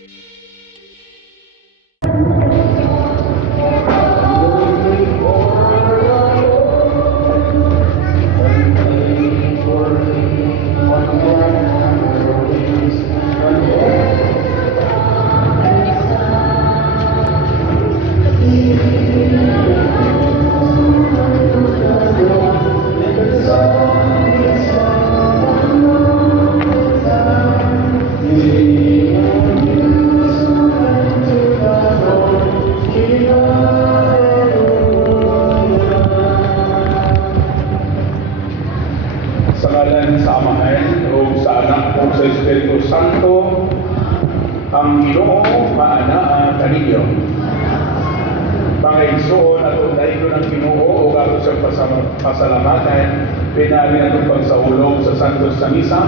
Sa ngalan sa Amahan, o sa Anak, o sa Espiritu Santo, ang Ginoo maanaa kaninyo. Mga igsoon at unday ko ng Ginoo o gato sa pasalamatan, pinali natong pagsaulog sa Santos sa Misa,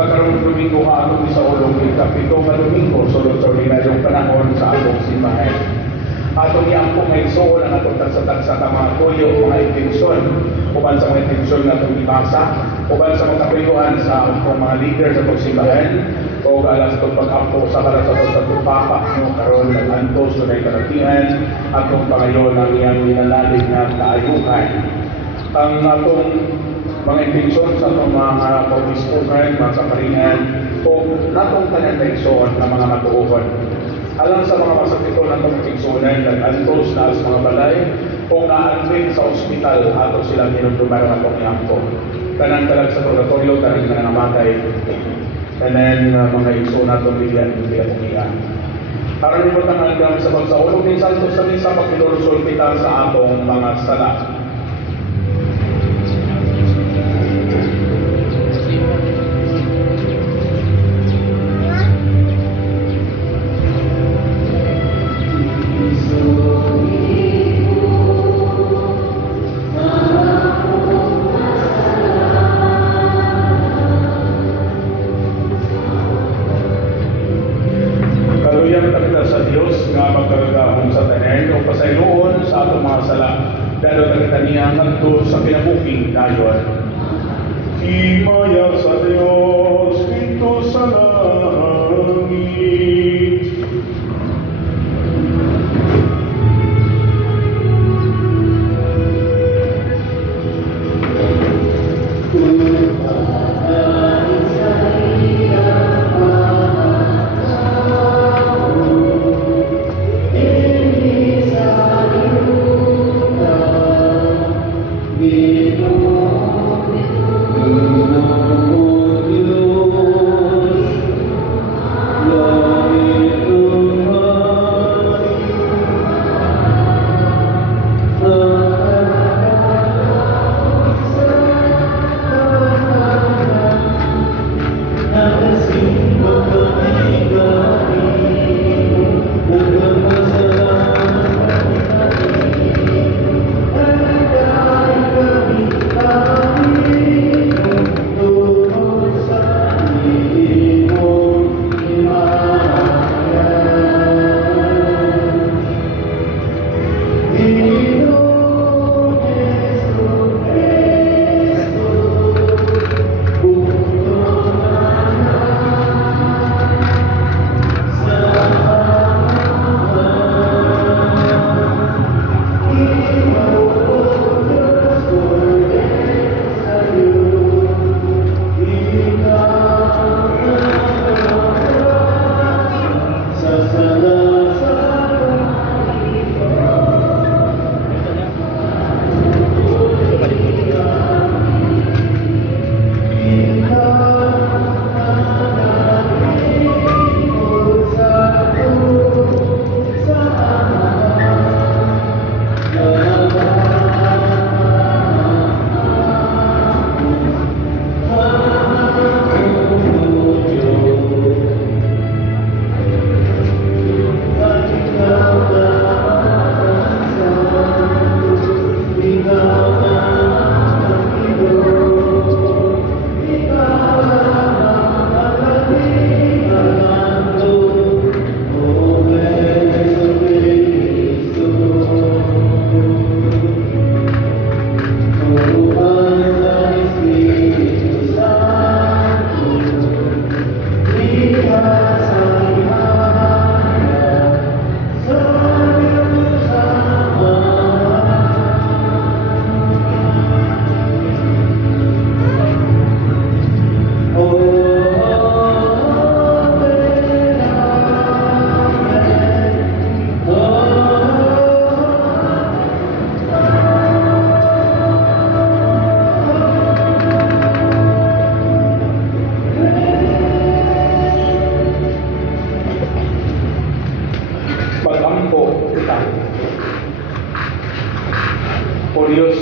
kakarong Domingo ha atong isaulog ikapito nga Domingo, sulod sa ordinaryong panahon sa atong simbahan. Atong iangkong nga igsoon ang atong tagsa-tagsa ka mga tuyo, mga intensyon, uban sa mga intensyon na itong ibasa, uban sa mga kapayuhan sa atong mga leader sa itong simbahan, o alas itong pag-ampo sa kalas sa itong papa, karoon ng antos, tunay kalatihan, atong pangayon ng iyang minanalig na kaayuhan. Ang atong mga intensyon sa itong mga pag-ispukan, mga kaparingan, o natong tanan na igsoon ng mga matuuhan. Alang sa mga masakito na itong igsunan, nag-antos na sa mga balay, kung na-admit sa ospital, ato silang minumduman ng itong iangko. Kanang talag sa purgatorio, tarig na namatay. And then, mga igsoon na itong bigyan, hindi na pumiyan. Aron mo tang hanggang sa pagsaulog ni Santos sa Misa, pagkinulusol kita sa atong mga sala. Sa Diyos nga magkaragahon sa tanen o pasayloon sa atong mga sala dalo nagtaniya ngadto sa kinabuking dayon. Himaya sa Diyos dito sa langit.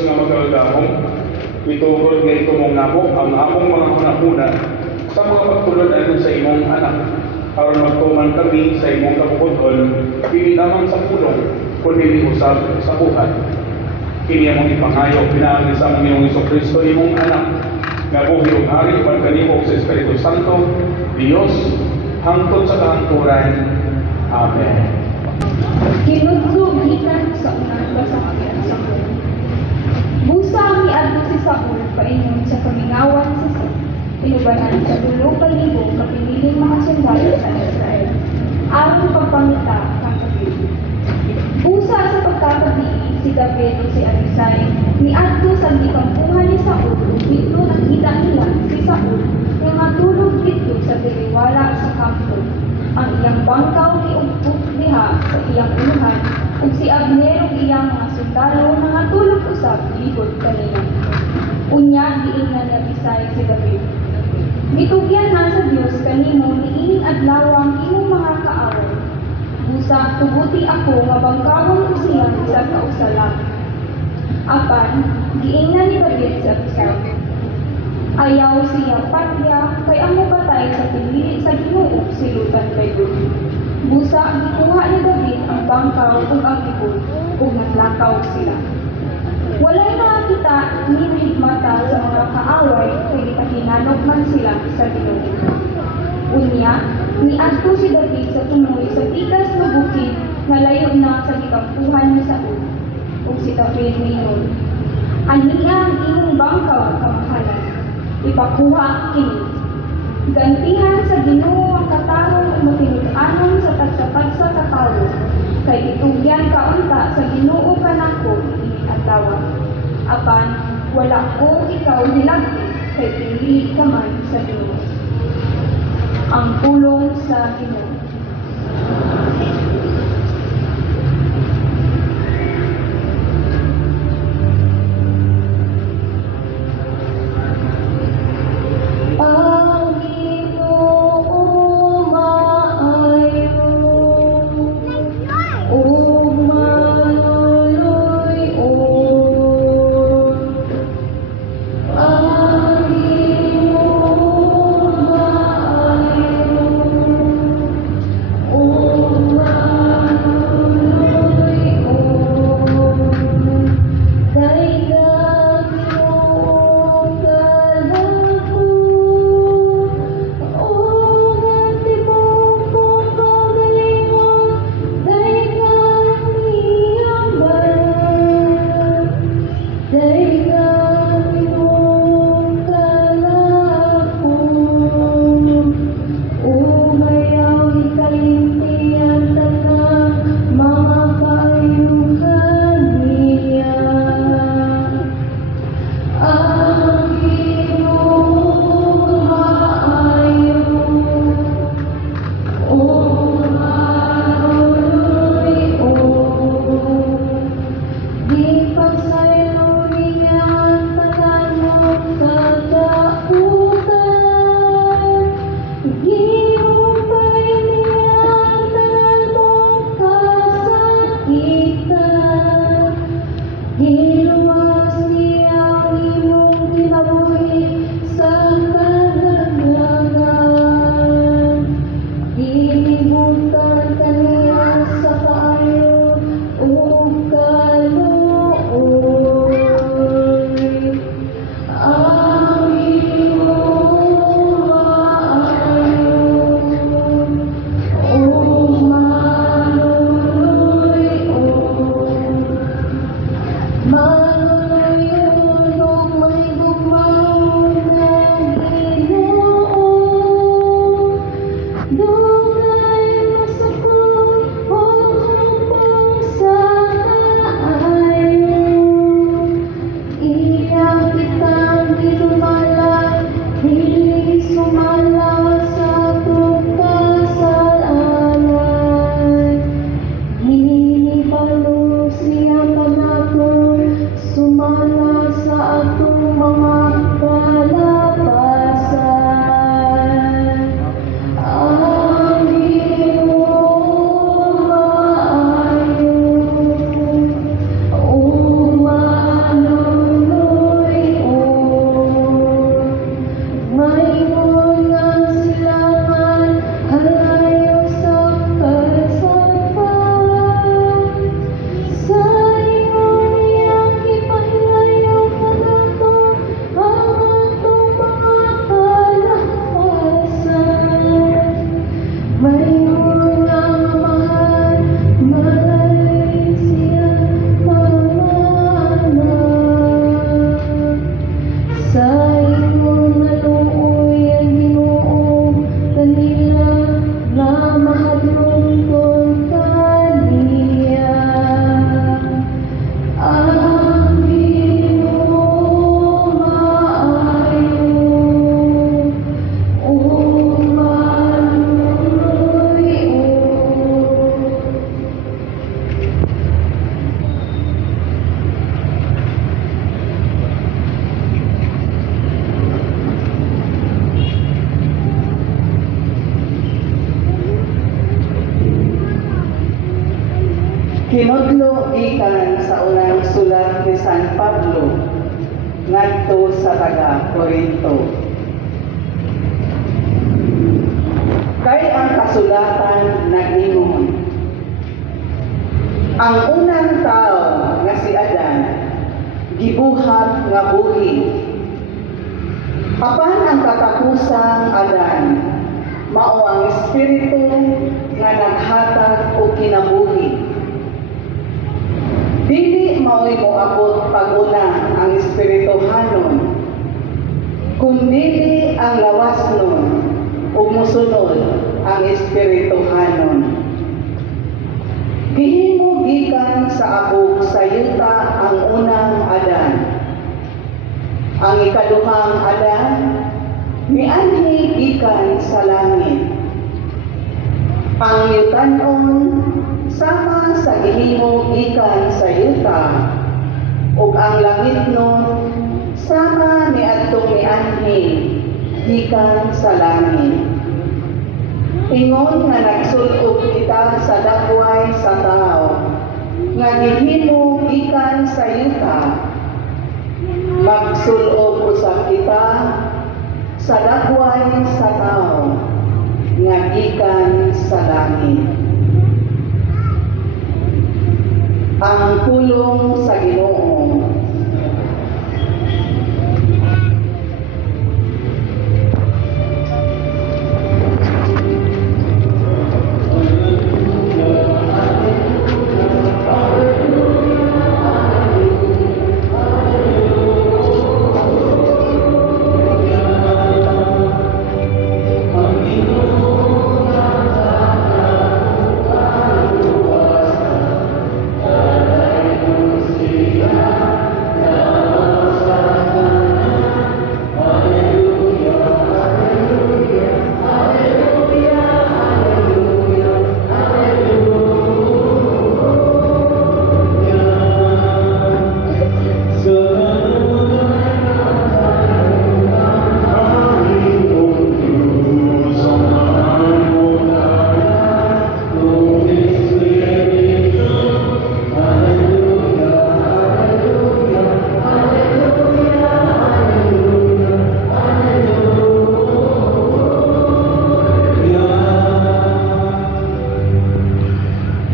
nga magagahom, itugod nga ito mong namo ang among mga hunahuna sa mga pagtulod ayon sa imong anak. Aron magtuman kami sa imong kabukod-on, dili lamang sa pulong, kundi usab sa buhat. Kini among ipangayo pinaagi sa among Ginoong Jesucristo imong anak, nga buhi ug hari uban kanimo sa Espiritu Santo, Dios hangtod sa kahangturan. Amen. Kinudlo gikan sa unang basakyan sa Saul. Busa miadto si Saul paingon sa kamingawan sa Saul. Inubanan sa dulo palibo kapiniling mga sundalo sa Israel. Aron pagpangita kang David. Busa sa pagkatabi si David o si Abisai miadto sa gikampuhan ni Saul ug dito nakita nila si Saul nga matulog dito sa tiliwala sa kampo. Ang iyang bangkaw giugtog diha sa iyang unuhan ug si Abner ug iyang mga sundalo nga tulog usab likod kaniya. Unya giingnan ni Abisai si David. Mitugyan na sa Dios kanimo niining adlawang imong mga kaaway. Busa tuguti ako nga bangkawon ko siya sa kausala. Apan giingnan ni David si Abisai. Ayaw siya patya kay ang mapatay sa pinili sa Ginoo silutan kay David. Busa gikuha ni David ang bangkaw ug ang ibon ug naglakaw sila. Walay nakakita ni higmata sa mga kaaway kay gitahinanok man sila sa Ginoo. Unya, niadto si David sa tumoy sa tikas nga bukid nga layo na sa gikampuhan ni Saul. Ug si David miingon, "Aniya ang imong bangkaw kamahalan, ipakuha kini. Gantihan sa Ginoo ang katarong ug matinud-anon sa tagsa-tagsa ka tawo, kay itugyan ka unta sa Ginoo kanako ini adlaw. Apan wala ko ikaw hilabti kay pinili ka man sa Ginoo." Ang pulong sa Ginoo. Kinudlo gikan sa unang sulat ni San Pablo ngadto sa taga Corinto. Kay ang kasulatan nag-ingon, ang unang tao nga si Adan gibuhat nga buhi. Apan ang katapusang Adan mao ang espiritu nga naghatag og kinabuhi. Dili mao'y moabot pag-una ang espirituhanon, kundi ang lawas nun ug mosunod ang espirituhanon. Gihimo gikan sa abog sa yuta ang unang Adan. Ang ikaduhang Adan mianhi gikan sa langit. Ang yutanon sama sa gihimo gikan sa yuta, ug ang langit nun sama niadtong mianhi gikan sa langit. Ingon nga nagsulog kita sa dakway sa tao, nga gihimo gikan sa yuta, magsulog usab kita sa dakway sa tao, nga gikan sa langit. Ang pulong sa Ginoo.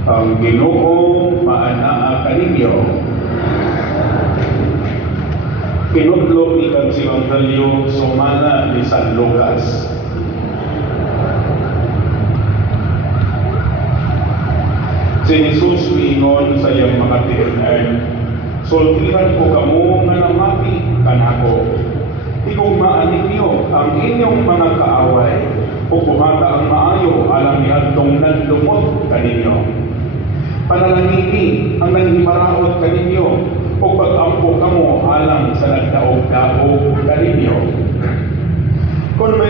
Ang Ginoo maanaa kaninyo. Kinudlo ikan si Evangelyo sumala ni San Lucas. Si Jesus miingon sa iyang mga tinunan, sultihan ko kamo nga namati kanako. Higugmaan ninyo ang inyong mga kaaway, o kumata ang maayo alang niadtong nagdumot kaninyo. Panalangini ang nanghimaraot kaninyo, o pag-ampo kamo alang sa nagdaog-daog kaninyo. Kung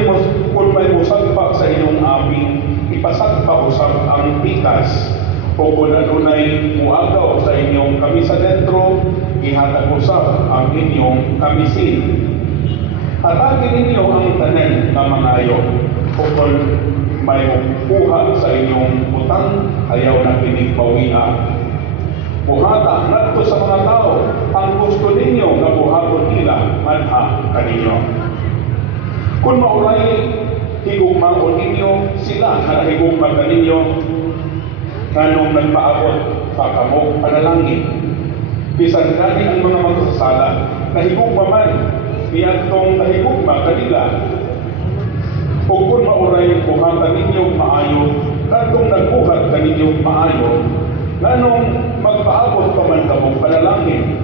may musagpa sa inyong aming, ipasagpa usab ang pikas, o kung adunay muagaw sa inyong kamisa dentro, ihatag usab ang inyong kamisin. Hatagin ninyo ang tanan na mangayo, o kung may kuha sa inyong utang, ayaw na pinigbawian. Buhata ngadto sa mga tao ang gusto ninyo nga buhaton nila manha kaninyo. Kung mauray higugmaon ninyo sila nga higugma kaninyo, nganong nagpaabot sa kamog panalangin. Bisan gani ang mga magsasala, nahigugma man niadtong nahigugma kanila. O kung mauray buhatan ninyong maayo, kadtong nagbuhat kaninyong maayo, nganong magpaabot pa man kamong panalangin.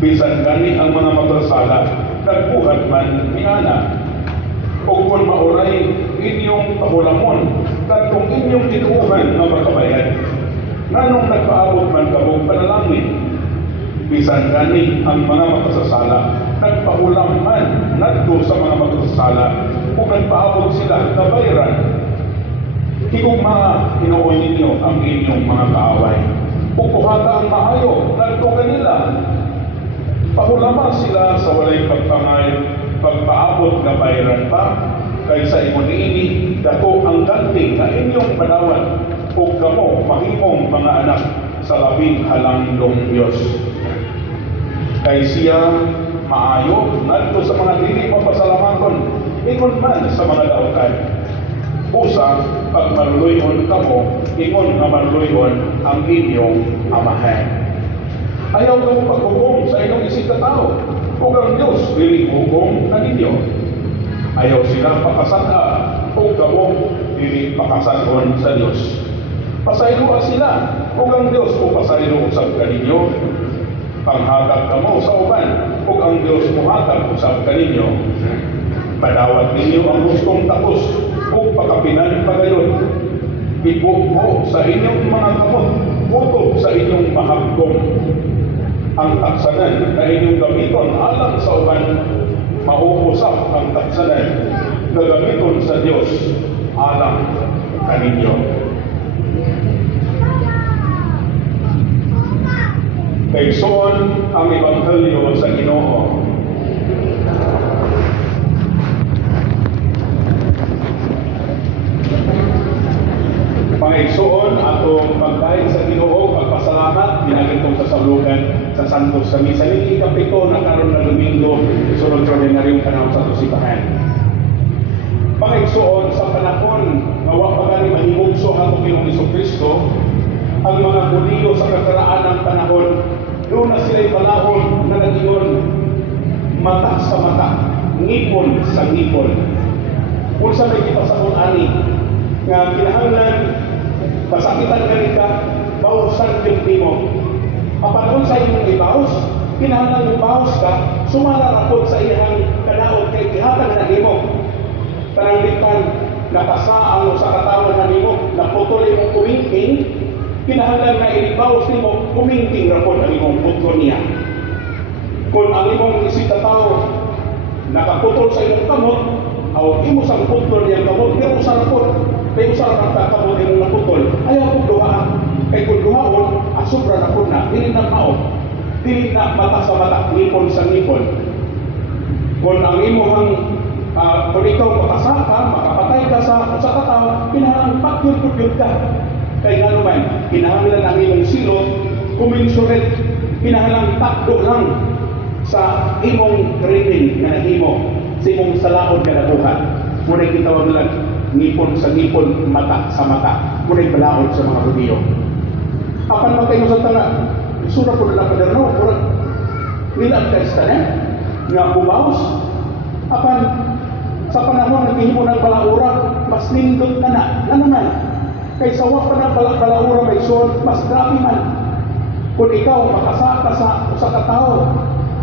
Bisan gani ang mga magsasala, nagbuhat man niana. O kung mauray inyong pahulamon, kadtong inyong tinuuhan na makabayan, nganong nagpaabot man kamong panalangin. Bisan gani ang mga magsasala, nagpahulam man ngadto sa mga magsasala, kung nagpaabot sila na bayaran. Higugma hinuoy ninyo ang inyong mga kaaway. Pupuhata ang maayo, ngadto kanila. Pahulaman sila sa walay pagpaabot na bayaran pa, kaysa imo niini, dako ang ganti na inyong panawan, o kamo mahimong mga anak sa labing halanglong Diyos. Kay siya maayo ngadto sa mga dili mapasalamaton, ingon man sa mga dautan. Usa, pag maluloyon kamo, ingon nga maluloyon ang inyong amahan. Ayaw kamo paghugong sa inyong isig ka tao, ug ang Diyos dili hugong kaninyo. Ayaw sila pakasaka, ug kamo dili pakasakon sa Diyos. Pasaylo sila, ug ang Diyos o pasaylo usab kaninyo. Panghatag kamo sa uban, ug ang Diyos mohatag usab kaninyo. Padawat ninyo ang gustong tapos, ug pakapinan pagayon. Ibugbo sa inyong mga kamot, utob sa inyong mahagkong. Ang taksanan na inyong gamiton alang sa uban, mauusap ang taksanan na gamiton sa Diyos alang kaninyo. Kaigsoon ang Ebanghelyo sa Ginoo. Pangigsoon atong pagkain sa Ginoo, pagpasalamat ginagitong sa salugan sa Santos sa Misa ni Ikapito na karon na Domingo sunod sa ordinaryong panahon sa Tusipahan. Pangigsoon sa panahon nga wa pa gani mahimugso ang Panginoong Jesucristo, ang mga Hudiyo sa kakaraan ng panahon doon na sila'y panahon na nagingon mata sa mata, ngipon sa ngipon. Unsa may gipasakon ani nga kinahanglan pasakitan ka, bawsan yung mo. Apan sa imong ibaws, kinahanglan ibaws ka, sumararapod sa iyang kadaot kay gihatag na nimo. Pananglitan, nakasaang sa katawan na nimo, naputol imong kumingking, kinahanglan na ilibaws nimo, kumingking rapod ang imong putol niya. Kung ang imong isip na tao, nakaputol sa imong kamot, aw imo sang putol niyang kamot, pero usarapod. Kaya usara kang takamot yung naputol, ayaw kong duhaan. Kaya kung duhaon, asubra na po na, dili na mao. Dili na mata sa mata, ngipon sa ngipon. Kung ang imuhang, kung ikaw makasaka, makapatay ka sa katao, pinahang pakyod-kudyod ka. Kaya nga naman, pinahanglan ang imong silot, kuminsuret, pinahanglan takdo lang sa imong krimen na nahimo, sa imong salaod na nabuhat. Muna kitawag lang, ngipon sa ngipon, mata sa mata. Muna'y balaod sa mga Hudiyo. Apan magkayo sa tanga, sura po na paderno, kurang nilaan ka istanan, nga bumaos. Apan, sa panahon ng ihimo ng balaura, mas nindot na naman. Kay sawa pa ng balaura may son, mas grabe man. Kung ikaw makasaka sa katao,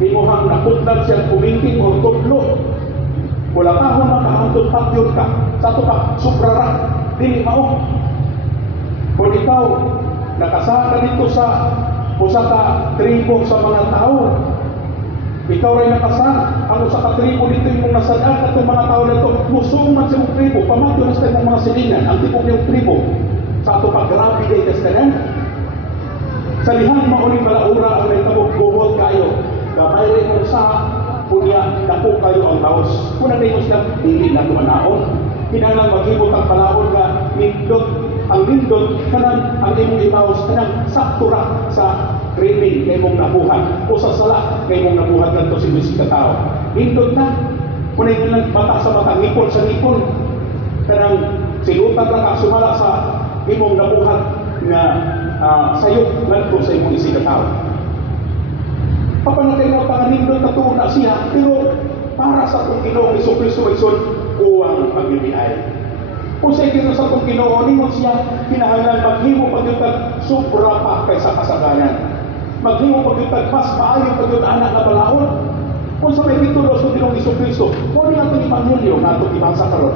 di mo hang naputlag siyang kumingking o tudlo, wala ka kung makahantod patyod ka, sa ito ka, suprara, dili mao. Kung ikaw, nakasaka dito sa usa ka tribo sa mga tao, ikaw rin nakasaka, ang usa ka tribo dito yung nasadaan at itong mga tao na ito, musong man sa mong tribo, pamatyo na sa mong mga silingan, ang tipong yung tribo, sa ito ka, grabe day kastanan. Sa lihang mauling balaura, ang may tabog, buhol kayo, gamay rin kong sa kunya, napo kayo ang taos. Kung nagayos lang, hindi na tumanaon. Kinahanglan maghimot ang palaon nga nindot, ang nindot, kanang ang imong ibaos, kanang saktura sa krimen kay mong nabuhat. O sa sala kay mong nabuhat na ito si Luis Katao. Nindot na. Kung nagayos mata sa mata, ngipon sa ngipon. Kanang silutan lang ka, sumala sa imong nabuhat na sayok lang ito sa imong isikatao. Papanatay mo panganindot na tuon na siya, pero para sa itong Ginoong Jesucristo ay son, uwang pagbibihay. Kung sa ikino sa itong Ginoo, nimon siya, kinahanglan maghimo pagyutag sobra pa kaysa kasaganan. Maghimo pagyutag mas maayo pagyut anak na balaod. Kung sa may titulo sa Ginoong Jesucristo, kung ano natin Evangelyo na itong ibang karon.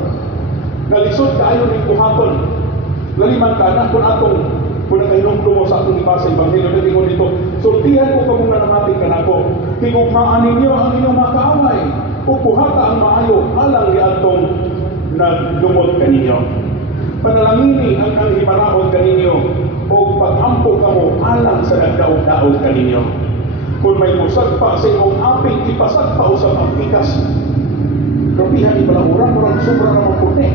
Nalisod ka ayon ng tuhapon. Laliman ka na kung atong kung nagkahinong sa atong iba sa Ebanghelyo na tingon dito, sultihan ko kamong nanamating ka na ko, tigugmaan ninyo ang inyong mga kaaway, upuhata ang maayo, alang ni atong nagdumot kaninyo. Panalangini ang nanghimaraon kaninyo, o pag-ampo kamo alang sa nagdaog-daog kaninyo. Kung may musag pa sa imong aping, ipasag pa usap ang ikas. Kapihan ni balaura, murang sobra na maputi.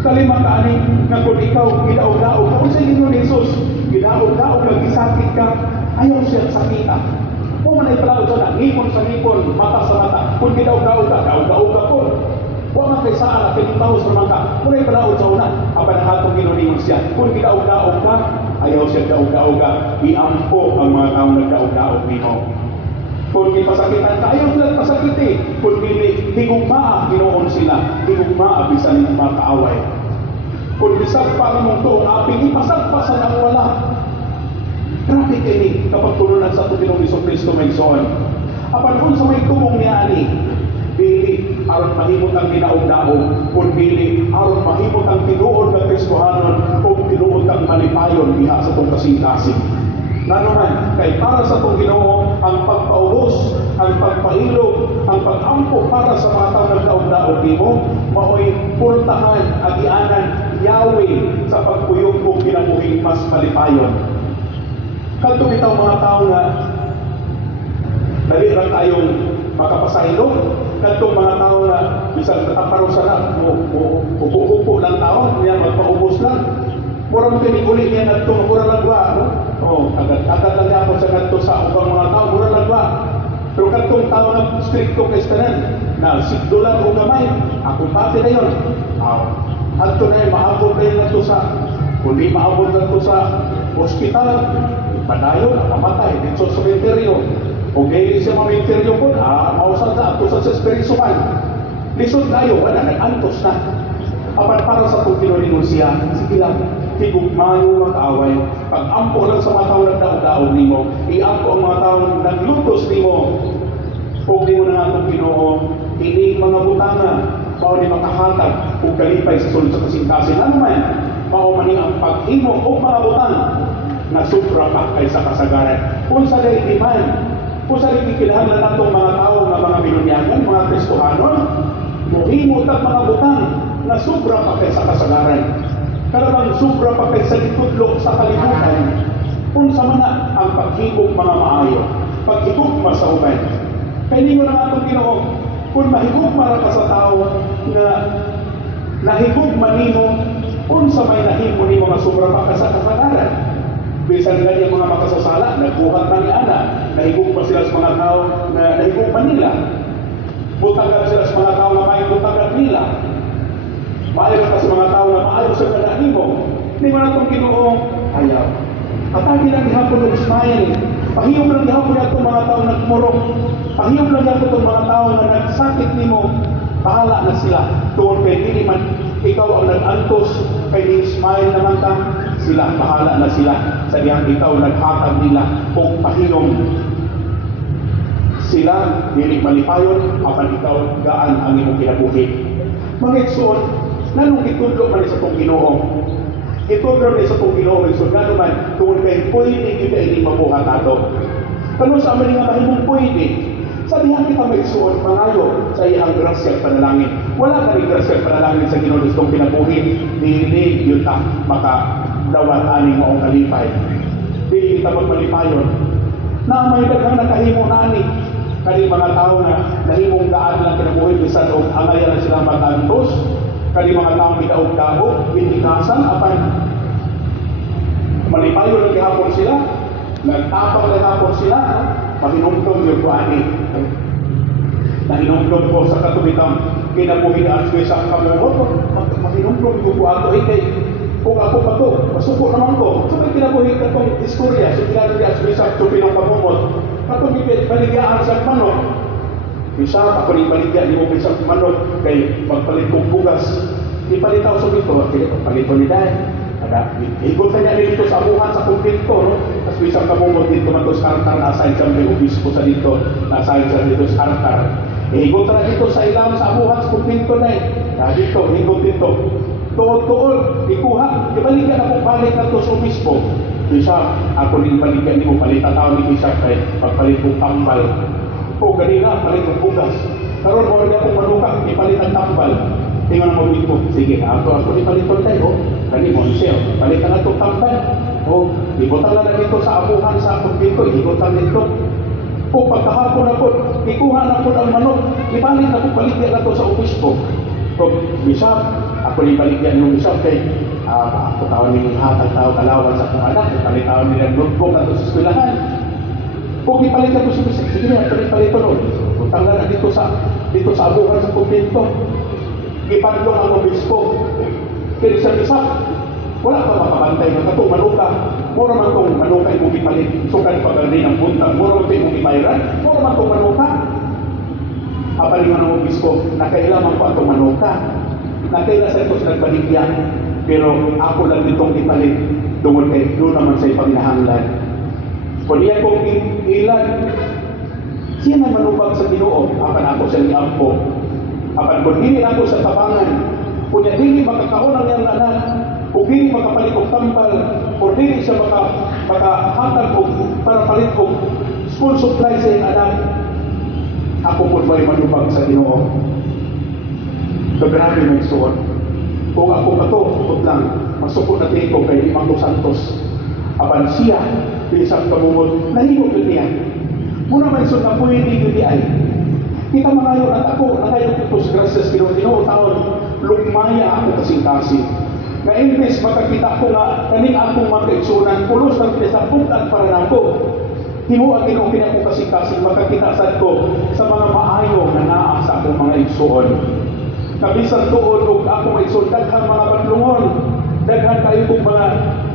Kalima ka ani nga kung ikaw gidaog-daog kung sa Ginoong Hesus Gidaog-daog kag gisakit ka, ayaw siya sakitan. Kung manay pala ito na, ngipon sa ngipon, mata sa mata. Kung gidaog-daog ka po. Huwag man kay saan at kinitaw sa mga munay pala sa una, ang panakatong ginuningon siya. Kung gidaog-daog ka, ayaw siya daog-daog ka. Iampo ang mga taong nagdaog-daog nimo. Kung gipasakitan ka, ayaw sila pasakiti. Kung higugmaa, ginoon sila. Higugmaa, bisan mga kaaway. Kung bisagpa ng mong tuong aping, ipasagpa sa nang wala. Grabe kini kapag tulunan sa Panginoong Kristo may soon. Apan kung sa may tumong niya ani, dili aron mahimot ang ginaog-daog, kung dili aron mahimot ang tinuod ng Kristohanon, kung tinuod ang malipayon diha sa itong kasing-kasing. Nanuman, kay para sa itong Ginoo, ang pagpaubos, ang pagpailog, ang pag-ampo para sa mga taong nagdaog-daog nimo, mao'y purtahan, agianan, Yahweh sa pagpuyog kong kinabuhing mas malipayon. Kadto bitaw mga tao nga dali ra tayong makapasahilo, kadtong mga tao na bisan kataparo sa lang upo lang tao niya magpaubos lang. Mura mo tiniguli niya ngadto mura lang ba, no? Agad lang ako sa ngadto sa ubang mga tao mura lang ba. Pero kadtong tao na stricto kay tanan na sigdulan o gamay, akong pati na yon. Adto na maabot na yun sa kundi maabot na sa ospital, padayon, namatay dito sa sementeryo. O gayri siya maminteryo po, mausad na ato sa espiritual. Lisod tayo, wala, nag-antos na. Apan para sa pagkinulingon siya, sige lang, higugmayo mga kaaway. Pag-ampo lang sa mga taong nagdaog-daog nimo, i-ampo ang mga taong naglutos nimo. Huwag di mo na nga itong Ginoo, ini mga butana, mao ni makahatag ug kalipay sa sulod sa kasing-kasing. Ano man, mao man ang pag-imo o mga butang na supra pa kay sa kasagaran. Kung sa day man, kung sa kikinahanglan natong mga tao nga mga binunyagan, mga Kristohanon, muhimo tag mga butang na supra pa kay sa kasagaran. Karabang supra pa kay sa litudlo sa kalibutan. Kung sa mana ang paghigog mga maayo, paghigugma sa uban. Kaya ninyo na nga itong Ginoo, kung mahigugma ka sa tao na nahigugma nimo, kung sa may nahimo nimo nga sobra pa ka sa kasagaran. Bisan nga yung mga makasasala, nagbuhat na ni Ana, nahigugma sila sa mga tao na nahigugma nila. Butagan sila sa mga tao na may butagan nila. Maayon ka sa mga tao na maayon sa ganda nimo. Hindi mo na itong Ginoo, ayaw. Atagi lang gihapon ng smile. Pahiyom lang gihapon na itong mga tao nagmurong. Pahiyom lang gihapon itong mga tao na nagsakit nimo. Bahala na sila. Tuon kay dili man ikaw ang nag-antos, kay ni smile naman ka, sila, bahala na sila. Sa diyang ikaw naghatag nila kung pahiyom. Sila, dili malipayon, apan ikaw gaan ang imong kinabuhi. Mga igsoon, nanong itudlo man sa itong Ginoo. Itudlo man sa itong Ginoo, igsoon nga naman, tuon kay pwede kita ini mabuhat ato. Kano sa amin nga mahimong pwede? Sabihan kita may suon, pangayo sa iyang grasya at panalangin. Wala ka rin grasya at panalangin sa Ginoo itong kinabuhi. Dili yun ta makadawat aning maong kalipay. Dili kita magmalipayon. Na may daghang nakahimo na ani. Kani mga tao na nahimong daan lang kinabuhi, bisan o angay lang silang matantos. Kani mga tao midaog-daog, indikasan, apan malipayon lang gihapon sila. Nagtapang lang hapon sila. Mahinumdom yung kuani. Nahinumdom ko sa katubitang kinabuhi na aswe sa kamungot. Mahinumdom yung kuato. Kay kung ako pa to, masuko naman ko. So may kinabuhi ka itong istorya. So kinabuhi na aswe sa katubitang kamungot. Katong baligyan sa manok. Bisa, ako rin baligyan ni mo sa manok. Kay magpalit kong bugas. Ipalitaw sa dito. Pagpalito ni Day. Ikot na niya dito sa abuhan sa kumpinto, no? Tapos isang kabungod dito man ito sa kartar na asahin sa may obispo sa dito, na asahin sa dito sa kartar. Ikot na dito sa ilang sa abuhan sa kumpinto na dito, ikot dito. Tuod-tuod, ikuha, ibaligyan ako balik na ito sa obispo. Isa, ako rin baligyan ni mo, palitan tao ni Isa kay pagpalit kong tambal. O ganina, palit kong bugas. Karoon mo rin akong manukak, ipalit ang tambal. Tingnan mo dito, sige, ako ipaliton tayo. Kani mo siya, palitan na itong tambal. O, ibutan na dito sa abuhan sa akong dito, ibutan dito. O, pagkahapon na po, ikuha na po ang manok, ibalik na po, baligyan na ito sa obispo. O, bisap, ako ni baligyan yung bisap kay pagkatawag nilang hatag tao kalawan sa kong anak, palitawan nilang notebook at sa eskwelahan. Kung ipalit ka po sa bisik, sige na, palit po nun. Tanggal na dito sa abuhan sa kumpento. Ipanlong ang obispo. Kaya sa isa, wala pa makabantay ng katong manuka. Mura man itong manuka imong ipalit. Sukan pa rin ang buntag. Mura man itong imong ibayran. Mura man itong manuka. Apalingan ng obispo, nakailaman ko itong manuka. Nakailan sa ito sa nagbaligya. Pero ako lang ditong ipalit. Tungod kay doon naman sa ipanghinahanglan. Kung iyan kong ilan, siya na manubag sa Ginoo, apan ako sa liampo. Apan kung dili ako sa tabangan, kung niya dili makakaon ang iyang anak, kung dili makapalit og tambal, kung dili siya makahatag og para palit og school supply sa iyang anak, ako po ba'y manubag sa Ginoo. So grabe may suot. Kung ako matutod lang, masukot natin ko kay Imang Santos. Apan siya, bilisang kamumod, nahigog yun niya. Muna may sun na pwede yun niya ay. Kita mangayon at ako, nangayon ito sa gracias Ginoo taon, lumaya ako kasing-kasing. Na imbes makakita ko nga, kaning akong makaigsunan, pulos ng pinasaputan para na ako. Himuag Ginoo pinako kasing-kasing, makakita sa ko sa mga maayo na naa sa akong mga igsuon. Kabisan tuon, kung ako may igsuon, daghang mga batlungon, daghan kayo kong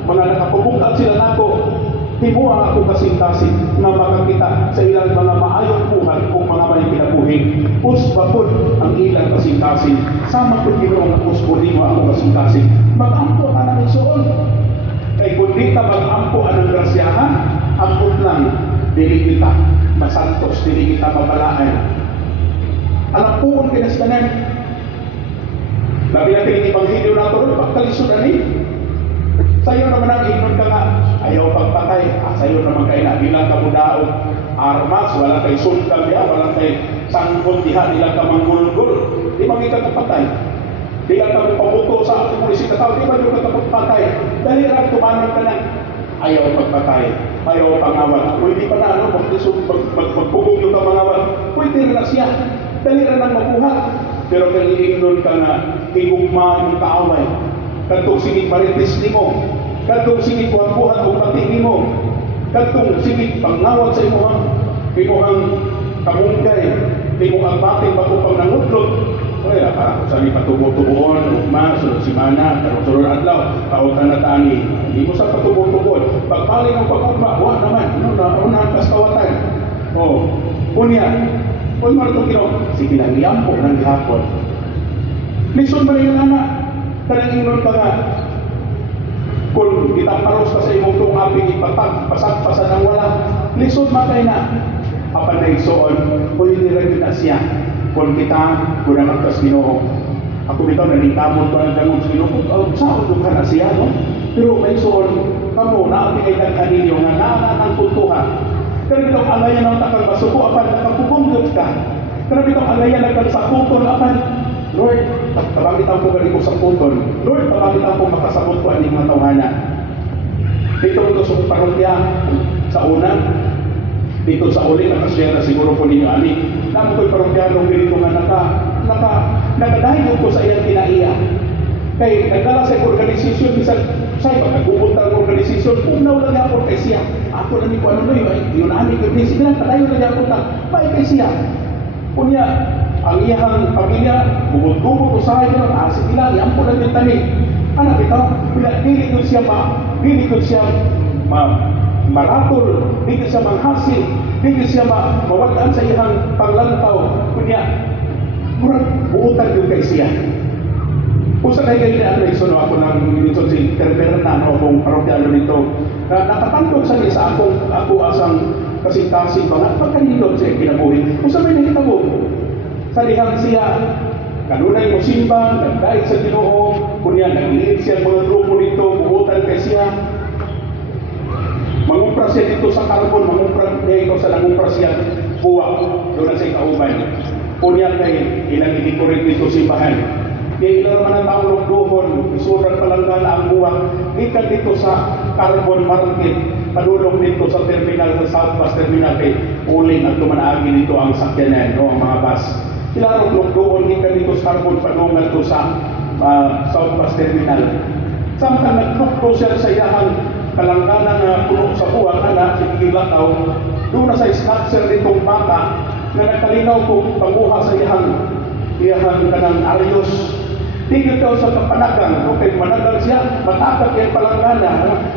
mga nakapabungkat sila nako. Himuang ako kasing-kasing na makakita sa ilang mga maayong buhat kung mga may kinabuhi. Usbapod ang ilang kasing-kasing. Sama ko Ginoo nga usbulin mo ako kasing-kasing. Mag-ampo ka ng isuon. Kay kundi ka mag-ampo anang grasyahan, ampot lang, dili kita masantos, dili kita mabalaan. Alam po kung kinaskanan. Labi natin yung Ebanghelyo na ito, pagkalisod ani. Sa'yo naman ang inon ka nga, ayaw pagpatay. Sa'yo naman kayo na, bilang ka mudaog armas, wala kay sundal diha, wala kay sangkot diha, ilang ka manggulgul. Di magi ka kapatay. Di ka pamuto sa ating polisi ka tao, di ba yung kapatay? Dahil lang tumanong ka na, ayaw pagpatay, ayaw pangawal. Pwede pa na, magpugong yung mangawal. Pwede rin na siya. Dali rin ang mabuhat. Pero kung iinon ka na, higugma ng kaaway. Kantong sigit marites ni mo, kantong sigit buhat-buhat o pati ni mo, kantong sigit pangnawag sa imuhang kamunggay, imuhang bating bakupang nangutlot. Kaya para kung saan patubo-tubuon, ugma, sunod-simana, sunod adlaw, kautan na tani, hindi mo sa patubo-tubuon. Pagpaling ang pag-ugma, huwag naman, unang kaskawatan. Unya, kung mo itong Ginoo, sige lang, iyampo ng gihapon. Lison ba na yung anak? Kanang inon ka nga, kung itaparos ka sa imong itong aping ipatag, pasag-pasag ang wala, lisod makay na. Apan na isoon, pwede rin na siya. Kung kita, kung naman kas Ginoo. Ako dito, nanitamon ko ang dangog sa Ginoo. Saan doon ka na siya, no? Pero may isoon, kamo, naapin ay daghan ninyo nga naanang kultuhan. Kaya itong alayan ng takang masuko, apan nakapubunggot ka. Kaya itong alayan ng sakuton, apan, Lord, tabangitan po ganito sa puton. Lord, tabangitan po makasabot po ang mga tawhana. Dito ito sa parokya, sa una, dito sa uli, nakasya na siguro po ninyo ani. Namo ko'y parokyanong ganito nga nakadahiyo ko sa iyang kinaiya. Kay nagdala sa organisasyon, bisan sa'yo, pagkagupunta ng organisasyon, unaw lang ako kay siya. Ako na ni ko ano yun ani, kay sige lang, kadayo na ako na, may kay siya. Kunya, ang iyang pamilya, bubog-bubog ko sa akin, sige lang, yan po lang yung tanig. Anak ito, dili ko siya maratol, dili siya manghasil, dili siya mawagaan sa iyang panglantaw. Kunya, murag buutan yung kay siya. Kung sa kayo na ano, no, ako nang dito si Terberna, no, akong parokyalo nito, na nakatantog sa niya sa ako asang kasing-kasing mga pagkanilog siya kinabuhi. Kung sa may nakita mo, sa lihang siya, kanunay mo simba, nagdahit sa Ginoo, kunya nag-lead siya mga grupo nito, buutan kay siya. Mangumpra siya dito sa carbon, mangumpra ito sa nangumpra siya buwak, doon na siya kauban. Kunya kay ilang i-decorate dito simbahan. Kaya ilang naman ang taong lukduhon, isuran palanggana ang buwak, ikan dito sa carbon market, padulong dito sa terminal, sa South Bus Terminal, kay uling at tumanaagi dito ang sakyanan, no, ang mga bus. Ilarong lukduhon, ikan dito sa carbon padulong to sa South Bus Terminal. Samtang nagtukto siya sa iyang kalangganan nga puno sa buwang anak, sige lakaw, doon na sa snatcher nitong bata na nagkalinaw kung panguha sa iyang kanang aryos. Tingin daw sa kapanagang, okay, managang siya, matakot yung palanggana,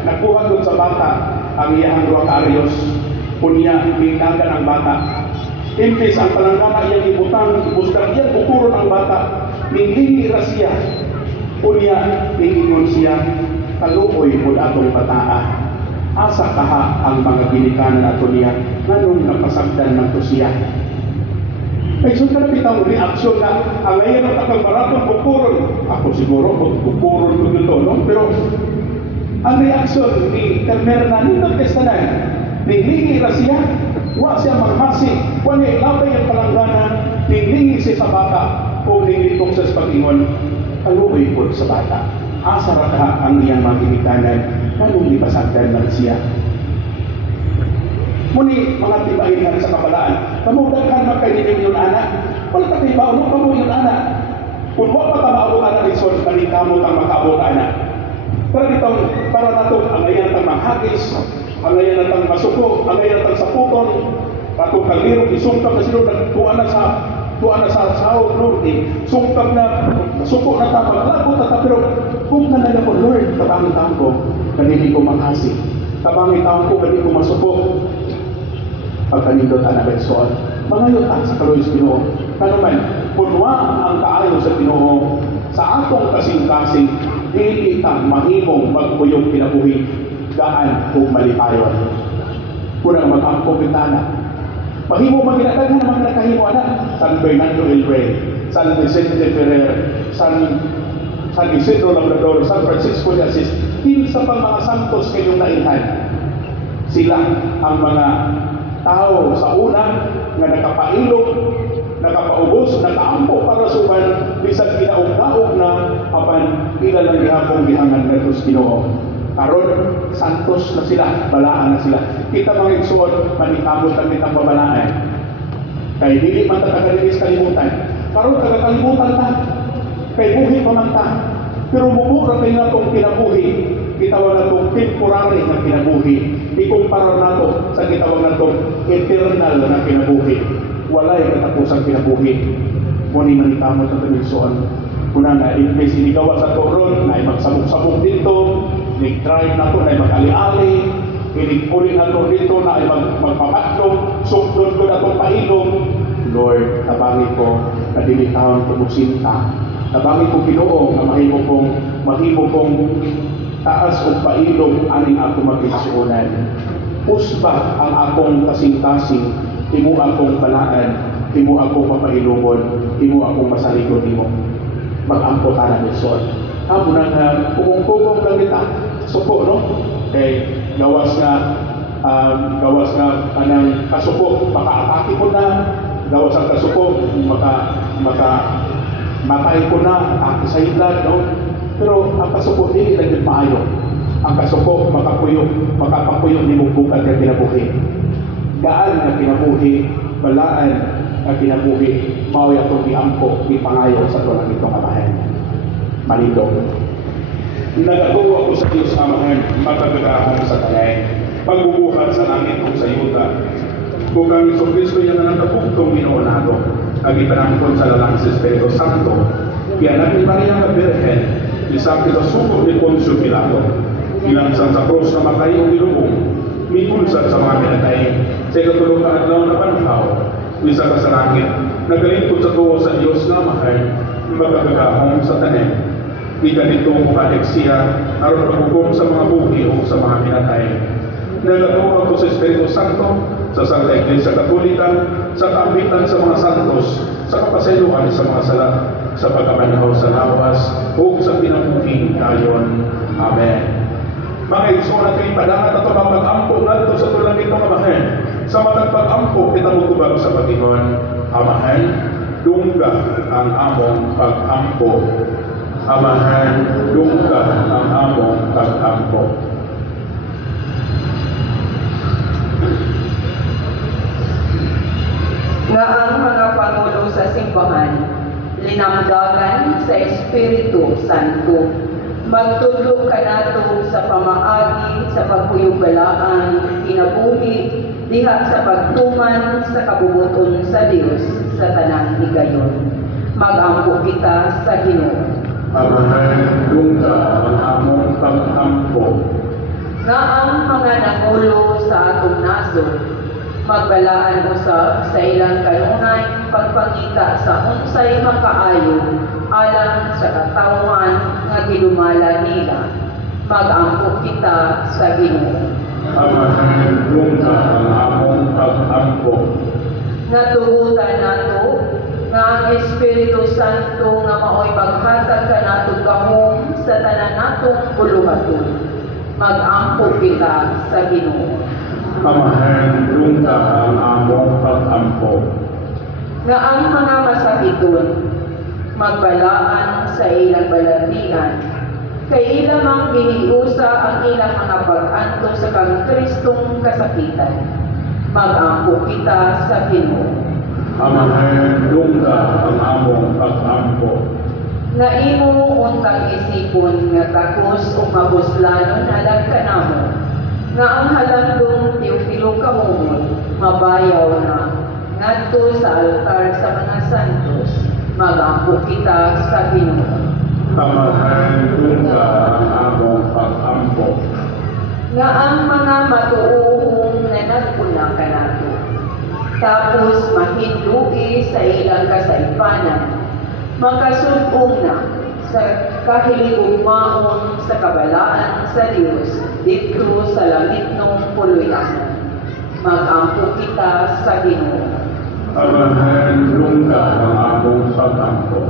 nakuha doon sa bata ang iyang duwa ka aryos. Kunya, binagan ang bata. Imbis ang palanggana iyang ibutang, ibuskan iyang bukuron ang bata, ninglingi ra siya. Kunya, ningingon siya, kaluoy mo atong pataa. Asa kaha ang mga ginikanan ato niya, nganong napasagdan ng to siya. Ay, so na bitang reaksyon na ang ngayon ang takang bukuron. Ako siguro, bukuron ko dito, no? Pero ang reaksyon ni Carmela na nindot kastanan, ninglingi ra siya, wa siya magmasik, wa niya ilabay ang palanggana, ninglingi siya sa bata, o ninglitong sa pag-ingon, kaluoy po sa bata. Asa ra ka ang iyang mga ginikanan, nganong ipasagdan lang siya. Muni mga tibain sa kabalaan, kamu daghan magkainim yung anak, wala ka tibaw, no kamu yung anak. Kung wala pa maabot anak ison, balik kamot ang makaabot anak. Pero itong, para nato, ang ngayon natang manghagis, ang ngayon natang masuko, ang ngayon natang saputon, patong kalirong, isungkap na sila, tuwa na sa sahod, Lord, sungkap na, suko na tapang, lagot na pero kung nalaga ko, Lord, tabangin taon ko, kanili ko manghasi, tabangin taon ko, kanili ko masuko, pagkanindot anak at soon. Mangayot ang sa kaloy sa Ginoo. Kanuman, punwa ang kaayo sa Ginoo sa atong kasing-kasing, dili tang mahimong magpuyog kinabuhi, gaan kung malipayon. Kunang mag-ampong bitana. Mahimo maginataghan ng mga nakahimo anak. San Fernando del Rey, San Vicente Ferrer, San Isidro Labrador, San Francisco de Assis, kinsa pang mga santos kayong nainhan. Sila ang mga tao sa una nga nakapailog, nakapaubos, nakaampo para suban, bisan kinaog-naog na apan ilan ang gihapong gihangan ngadto sa Ginoo. Karon santos na sila, balaan na sila. Kita mga igsuon, manikamot ang kitang babalaan. Kay dili man ta tagalinis kalimutan. Karon tagakalimutan ta. Kay buhi pa man ta. Pero mumura kay nga itong kinabuhi, gitawag na itong temporary na kinabuhi. Ikumpara na ito sa gitawag na itong eternal na kinabuhi. Walay katapusang kinabuhi. Muni manitamo sa tumisoon. Kuna na, imbes inigawa sa turon, na magsabog-sabog dito, nag-drive na ito, na mag-ali-ali, inikuli na ito dito, na magpapatlong, sukdon ko na itong pailong. Lord, tabangi ko, na dinitawang tumusinta. Tabangi ko Ginoo na mahimo kong taas o pailog aning ako magigsuunan. Usba ang akong kasing-kasing, timo akong balaan, timo akong mapailungon, timo akong masaligon nimo. Mag-ampot ana ni Son. Amo na nga pugong-pugong gamit suko, no? Kay gawas nga anang kasuko, maka-atake ko na, gawas ang kasuko, matay ko na, ako sa ilan, no? Pero ang kasuko, hindi lang maayo. Ang kasuko, makapapuyo ni mong bukal na kinabuhi. Gaan na kinabuhi, balaan na kinabuhi, maway atong iampo, ipangayo sa tulang itong amahan. Malito. Nagagawa ko sa Diyos amahan, magkagagahong sa talay, pagbubuhat sa langit kong sayuta. Kung ang Iso Kristo yan na nagkabugtong minuunado, ang ipanangkon sa lalang sa Espiritu Santo, iyanak ni Maria na Birhen, isang kitasuko ni Poncio Pilato, ilansang sa krus na matay o ilubong, mikulsat sa mga pinatay, sa ikatulong na adlaw na panahal, isa ka sa langit, nagalingkod sa tuwo sa Diyos na mahal, magkagagahong sa tanim, iganito mo balik siya, aron paghukom sa mga buhi o sa mga pinatay. Nagatuwa ko sa Espiritu Santo, sa Santa Iglesia Katolika, sa kaambitan sa mga santos, sa kapasayloan sa mga sala, sa pagkamanaw sa lawas, o sa pinabuting dayon. Amen. Mga igsoon natin ipadangat at pag-ampo ngadto sa tulang itong amahan. Sa matag pag-ampo, kita mo tubag sa Panginoon. Amahan, dungga ang among pag-ampo. Amahan, dungga ang among pag-ampo. Nga ang mga pangulo sa simbahan, linamdagan sa Espiritu Santo, Magtudlo ka nato sa pamaagi sa pagkuyugalaan, kinabuhi, diha sa pagtuman sa kabubuton sa Dios sa tanang higayon. Magampo kita sa Ginoo. Amahan, lungga ang among pag-ampo. Nga ang mga nangulo sa atong nasod, magbalaan usab sa ilang kanunay pagpangita sa unsay makaayo alang sa katawhan nga gidumala nila. Magampo kita sa Ginoo. Amahan, lungga ang among pag-ampo. Nga tugutan nato nga ang Espiritu Santo nga maoy maghatag kanatong gahom sa tanan natong puluhaton. Magampo kita sa Ginoo. Amahan, lungga ang among pag-ampo. Nga ang mga masakiton magbalaan sa ilang balatian, kay ilamang giniusa ang ilang mga pag-anto sa kang Kristong kasakitan. Magampo kita sa Ginoo. Amahan, lungga ang among pag-ampo. Nga imo untang isipon nga takos o mabuslanon alang kanamo, nga ang halandong Teofilo kamumon, mabayaw na, ngadto sa altar sa mga santos, magampo kita sa Ginoo. Amahan, lungga ang among pag-ampo. Nga ang mga matuuhong na nagpuna kanato, tapos mahindui sa ilang kasaypanan, makasugong na sa kahiligugmaon sa kabalaan sa Dios dito sa langit ng puluyanan. Magampo kita sa Ginoo. Amahan, lungga ang among pag-ampo.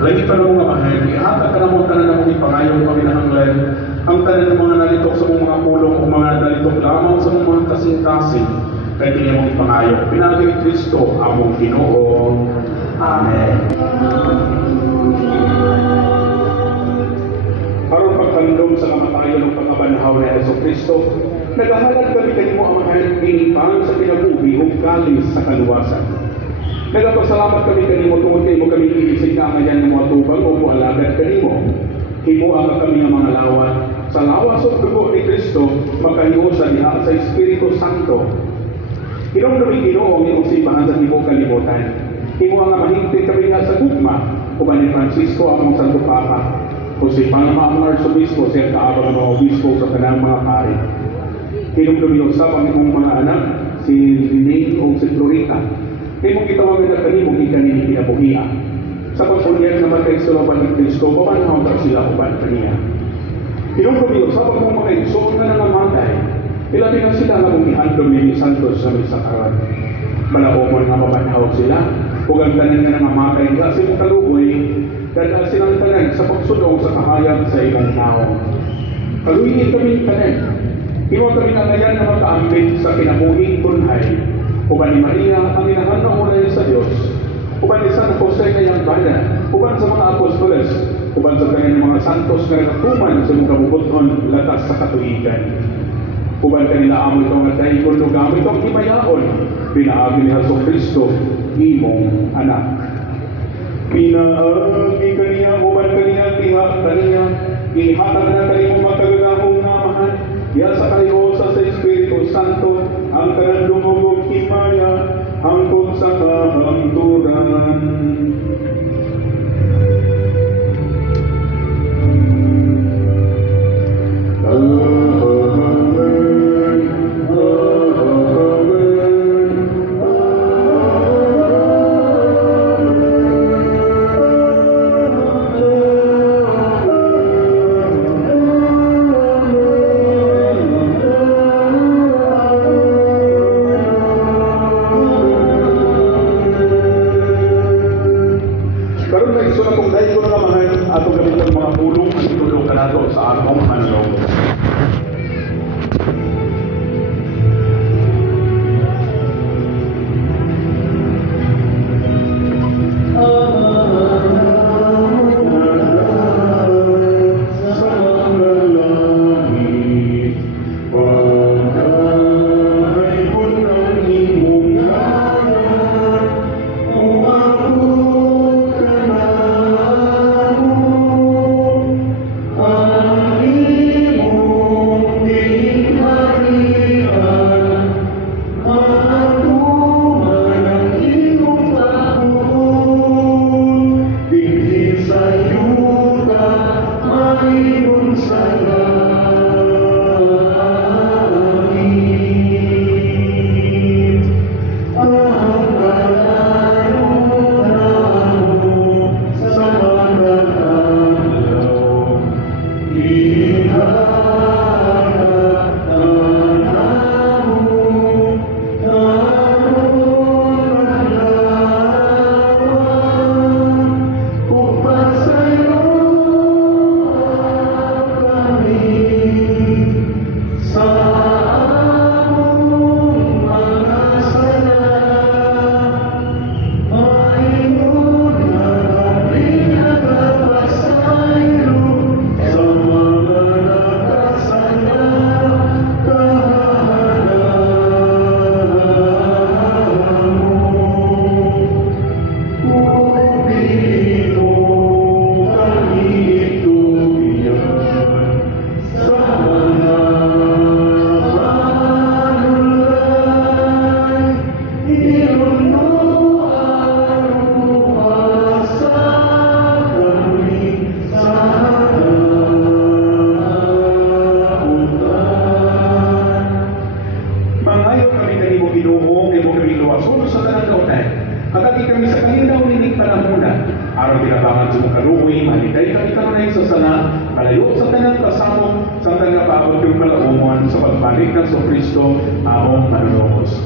Lagi pa ng mga amahan, ihatag ka na mo tanan na mong ipangayon paminahanglan, ang tanan ng mga nalitok sa mong mga pulong o mga nalitok lamang sa mga kasing-kasing, kaya kanya mong ipangayon. Pinagay ni Kristo, among Ginoo. Amen. Karon pagkandong sa kamatayon ng pagkabanhaw ni Hesus Kristo, nagahalad kami kanimo amahan inipan sa kinabuhi ug kalis sa kaluwasan. Nagapasalamat kami kanimo tungod kay mo kami iisig na ngayon ng mga tubang o mualagad kanimo. Himo ang kami nga mga lawat sa lawas ug dugo ni Kristo makahiwo sa diha sa Espiritu Santo. Kinong kami Ginoo ang imong simbahan sa tibuok kalibutan. Himo nga mahigpit kami nga sa gugma uban ni Francisco ang Santo Papa. Jose Panama ang Arsobispo siya kaabang ang mga obispo sa kanang mga pari. Kinong kami usab ang imong mga anak si Rene o si Florita. Himo gitawagan na kanimo gikan ni kinabuhian. Sa pagpunyag naman kay Sulaban ni Kristo, pamanhaw ka sila uban kaniya. Kinong kami usab ang mga igsoon nga nangamatay. Ilabi na sila nga mong ihandom ni Santos sa may sakaran. Malaumon nga mabanhaw sila, ug ang tanan nga nangamatay nga sa kaluoy, dahil silang tanan sa pagsunod sa kahayag sa ilang tao. Kaluyin kami tanan. Iwa kami na ngayon na makaambit sa kinabuhing tunhay. Uban ni Maria ang inahanong sa Diyos. Uban ni San Jose ngayang bana. Uban sa mga apostoles. Uban sa kanyang mga santos na nagtuman sa mga kabubuton latas sa katuigan. Uban kanila amo itong atay kung lugamo itong himayaon. Pinaagi ni Hesus Kristo, imong anak. Pinaagi kaniya, uban kaniya, tiha kaniya, ihatag na kanimong magkagagahong namahan, ya sa kayo sa Espiritu Santo, ang kanang lumugog himaya, hangtod sa kahangturan. panahona, aron binabangan sa mong kaluoy, mahiday kami kanunay sa sana, malayo sa tanang kasamo, sa tanang paabot yung kalaumon, sa pagbalik ng Kristo, among manunokos.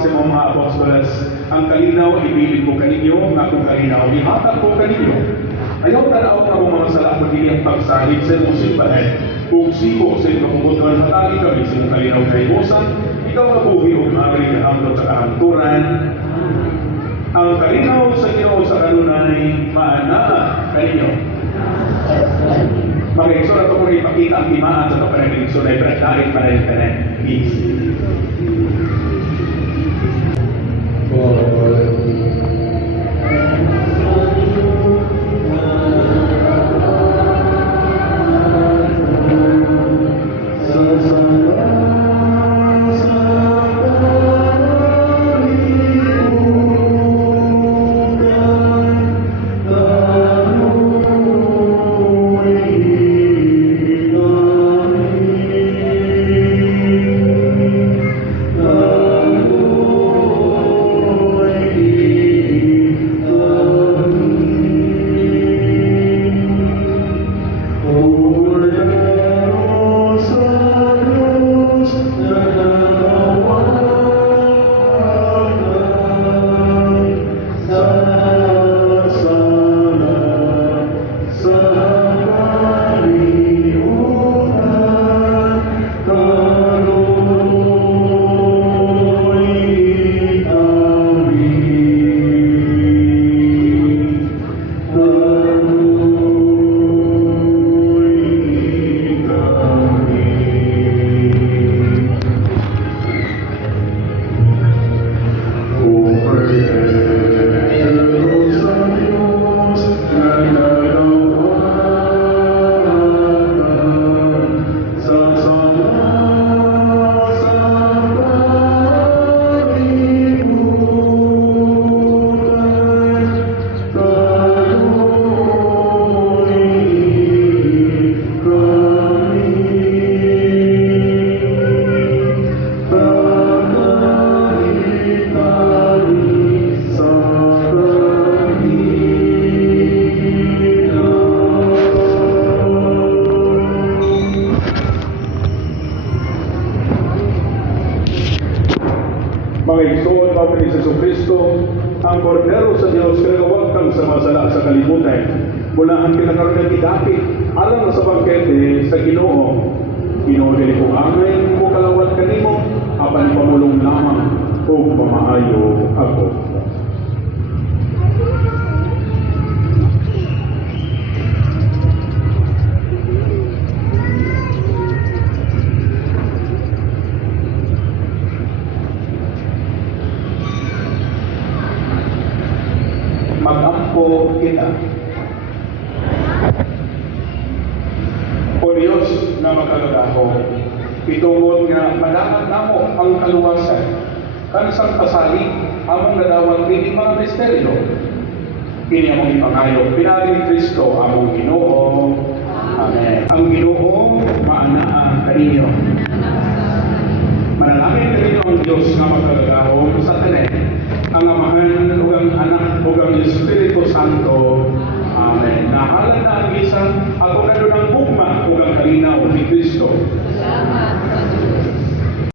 Sa mga apostolas, ang kalinaw ibilin ko kaninyo, nga kung kalinaw ihatag ko kaninyo. Ayaw tanaw na mga sala ko din ang pagsalit sa imong simbahan. Kung siko sa inyong kubutuan hatagi kami sa imong kalinaw na imusan, ikaw ang buhi o magri na hamdot sa kahanturan. Ang kalinaw sa Ginoo sa kanunay, maana kaninyo. Mag-iksyon na ito kung ipakita ang timaan sa kapanag-iksyon ay bradahin para yung tanan. Mga igsoon, mga ni Jesu Kristo, ang Kordero sa Diyos, kinagawag kang samasala sa kalibutan. Mula ang pinakaroon ng idapit, alam na sa bangkete sa Ginoo. Ginoo dili ko angay, ko kalawat kanimo, apan pamulong lamang, o pamaayo ako. Mag-ampo kita. O Diyos na magkagagaho, itungod nga madapat namo ang kaluwasan, kansang pasali, among nadawang kini mga misteryo. Kini among ipangayo, pinaring Kristo among Ginoo. Amen. Ang Ginoo, maanaa kaninyo. Manalangin kaninyo ang Diyos nga magkagagaho sa tanan. Ang Amahan, ug ang Anak, ug ang Espiritu Santo. Amen. Nahalan na ang isa, ako na doon ang